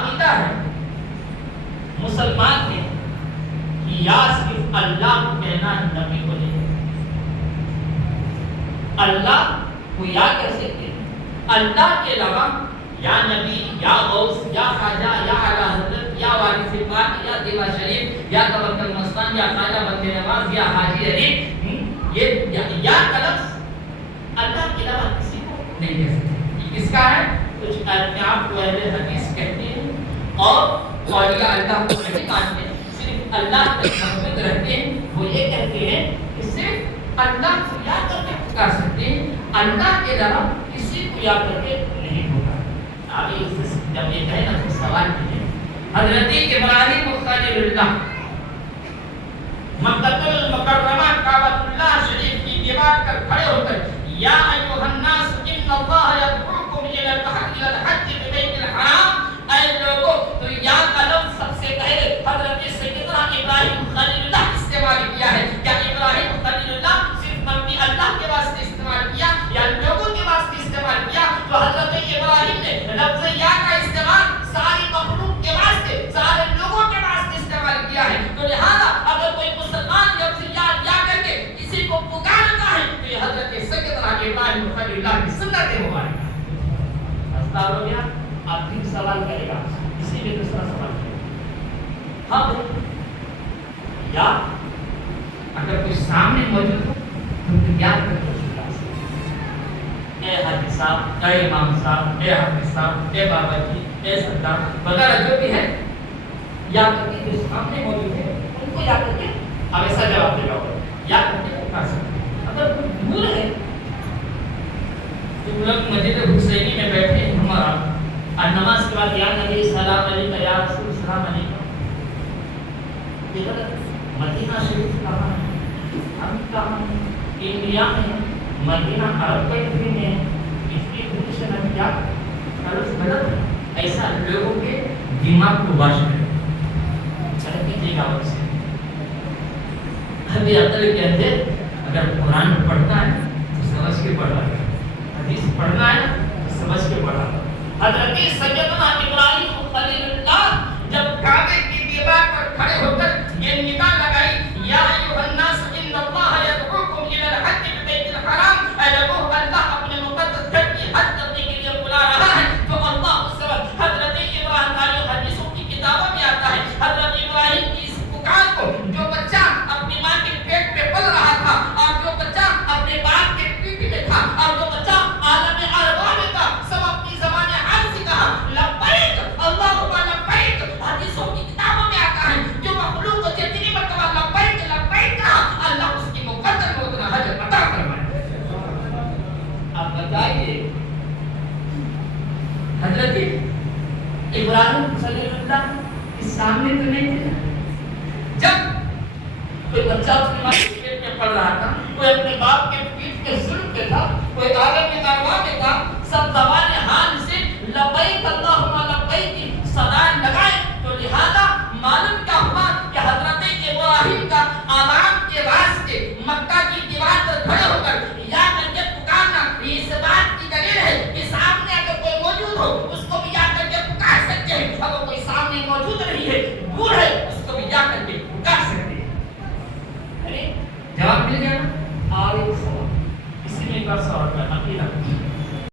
عقیدہ ہے مسلمان میں کہ یا صرف اللہ کو کہنا ہے، نبی کو نہیں، اللہ کو یا کہہ سکتے ہیں، اللہ کے علاوہ یا نبی، یا غوث، یا خواجہ، یا اعلیٰ حضرت، یا وارث پاک، یا دیوا شریف، یا توکل مستان، یا خواجہ بند نواز، یا حاجی علی، یہ یا کا لفظ اللہ کے علاوہ کسی کو نہیں کہہ سکتے۔ یہ کس کا ہے؟ کچھ اپنے آپ کو اہل حدیث کہتے ہیں اور اولیاء اللہ کو نہیں مانتے، صرف اللہ تک محمد رہتے ہیں، وہ یہ کہتے ہیں کہ صرف اللہ کو یا کر کے پکار سکتے ہیں، اللہ کے علاوہ کسی کو یا کر کے نہیں پکار۔ آگے جب یہ کہے نا تو سوال کیجیے، حضرت ابراہیم خلیل اللہ مکہ المکرمہ کعبۃ اللہ شریف کی دیوار پر کھڑے ہو کر یا ایھا الناس ان اللہ یدعوکم الی الحج ببیت الحرام، اے لوگوں، تو یا کا لفظ سب سے پہلے حضرت سیدنا ابراہیم خلیل اللہ استعمال کیا ہے۔ کیا ابراہیم خلیل اللہ صرف نبی اللہ کے واسطے استعمال کیا یا لوگوں کے واسطے استعمال کیا؟ تو حضرت ابراہیم نے لفظ یا کا استعمال ساری مخلوق کے واسطے، سارے لوگوں کے واسطے استعمال کیا ہے۔ تو لہذا اگر کوئی مسلمان لفظ یا کر کے کسی کو پکارتا ہے تو یہ حضرت سیدنا ابراہیم خلیل اللہ کی سنت مبارکہ ہے۔ رستہ ہو گیا؟ آپ بھی سوال کرے گا، اسی لیے دوسرا سوال کرے گا۔ ہاں یا اگر کوئی سامنے موجود ہو تو یا کر کے اے حاجی صاحب، اے امام صاحب، اے حافظ صاحب، اے بابا جی، اے سردار وغیرہ جو بھی ہے، یا کر کے جو سامنے موجود ہے ان کو یا کر کے اب ایسا جواب دے گا، یا کر کے پکار سکتے ہیں۔ اگر دور ہے تو لوگ مسجد حسینی میں بیٹھے ہیں ہمارا اور نماز کے بعد یا نبی سلام علیکم، یا رسول سلام علیکم، یہ غلط۔ مدینہ شریف کہاں ہے؟ ہم کہاں ہیں؟ انڈیا میں ہے، مدینہ عرب کنٹری میں ہے، اس کی پوزیشن ہم کیا غلط ہے؟ ایسا لوگوں کے دماغ کو واش کرے چلے کیجیے گا اس سے۔ ابھی عقل کے اندر اگر قرآن پڑھنا ہے تو سمجھ کے پڑھا ہے، حدیث پڑھنا ہے تو سمجھ کے پڑھا ہے۔ حضرت سیدنا ابراہیم خلیل اللہ جب کعبے کی دیوار پر کھڑے ہو کر یہ ندا لگائی یا ایھا الناس ان اللہ یدعوکم الی الحج ببیت الحرام، اے لوگوں، اللہ اپنے مقدس گھر کی حج کرنے کے لیے بلا رہا ہے، تو اللہ اس وقت حضرت ابراہیم تعالی حدیثوں کی کتابوں میں آتا ہے حضرت ابراہیم کی اس پکار کو جو بچہ اپنی ماں کے پیٹ میں پل رہا تھا اور جو بچہ اپنے باپ کے پیٹ میں تھا اور جو بچہ عالم ارواح میں تھا، سب اپنی زبان حال سے کہا لبیک اللہم لبیک۔ حدیثوں کی کتابوں میں آتا ہے جو مخلوق کو جتنی مرتبہ لبیک لبیک کہا اللہ اس کی مقدر میں اتنا حج عطا فرمائے۔ اب بتائیے حضرت ابراہیم صلی اللہ کے سامنے تو نہیں تھے، جب کوئی بچہ اپنے ماں کے پیٹ میں پڑ رہا تھا، کوئی اپنے باپ کے پیٹ کے ظلم پہ تھا، کوئی عالم ارواح میں تھا، سب زبان حال سے لبیک اللہم لبیک کی صدائیں لگائے، تو لہذا معلوم کیا ہوا کہ حضرت ابراہیم کا آدم کے واسطے مکہ کی دیوار پر کھڑے ہو کر یا کر کے پکارنا یہ اس بات کی دلیل ہے کہ سامنے اگر کوئی موجود ہو اس کو بھی یا کر کے پکار سکتے ہیں، اگر کوئی سامنے موجود نہیں ہے دور ہے اس کو بھی یا کر کے پکار سکتے ہیں۔ جواب مل گیا نا؟ اور ایک سوال، اسی میں ایک اور سوال کرنا عقیدہ